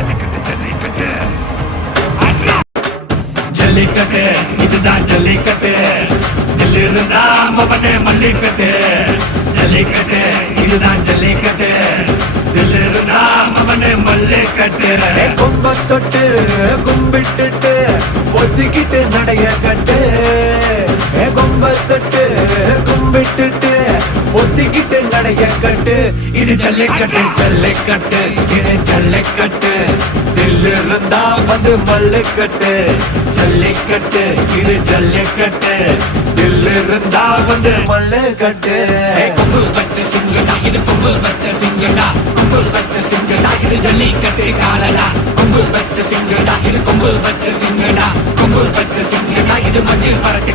ஜல்லிக்கட்டு ஜல்லிக்கட்டு ஜல்லிக்கட்டு இதுதான் ஜல்லிக்கட்டு. ஜல்லிருந்தா அம்மப்பட்டு மல்லிக்கட்டு. ஜல்லிக்கட்டு இதுதான் ஜல்லிக்கட்டு. ஜல்லிருந்தா அம்மப்பட்டு மல்லிக்கட்டு. கும்ப தொட்டு கும்பிட்டுட்டு ஒத்திக்கிட்டு நடைய கட்டு. கும்ப தொட்டு ஒத்திக்கிட்டு நடைய கட்டு. இது ஜல்லிக்கட்டு ஜல்லிக்கட்டு இது ஜல்லிக்கட்டு. தில்லு இருந்தா வந்து மல்லுக்கட்டு. ஜல்லிக்கட்டு இது ஜல்லிக்கட்டு. தில்லு இருந்தா வந்து மல்லுக்கட்டு. கொம்பு வச்ச சிங்கடா இது கொம்பு வச்ச சிங்கடா. கொம்பு வச்ச சிங்கடா இது ஜல்லிக்கட்டு காலடா கொம்பு வச்ச சிங்கடா இது கொம்பு வச்ச சிங்கடா. கொம்பு வச்ச சிங்கடா இது மஞ்சள் பரட்டு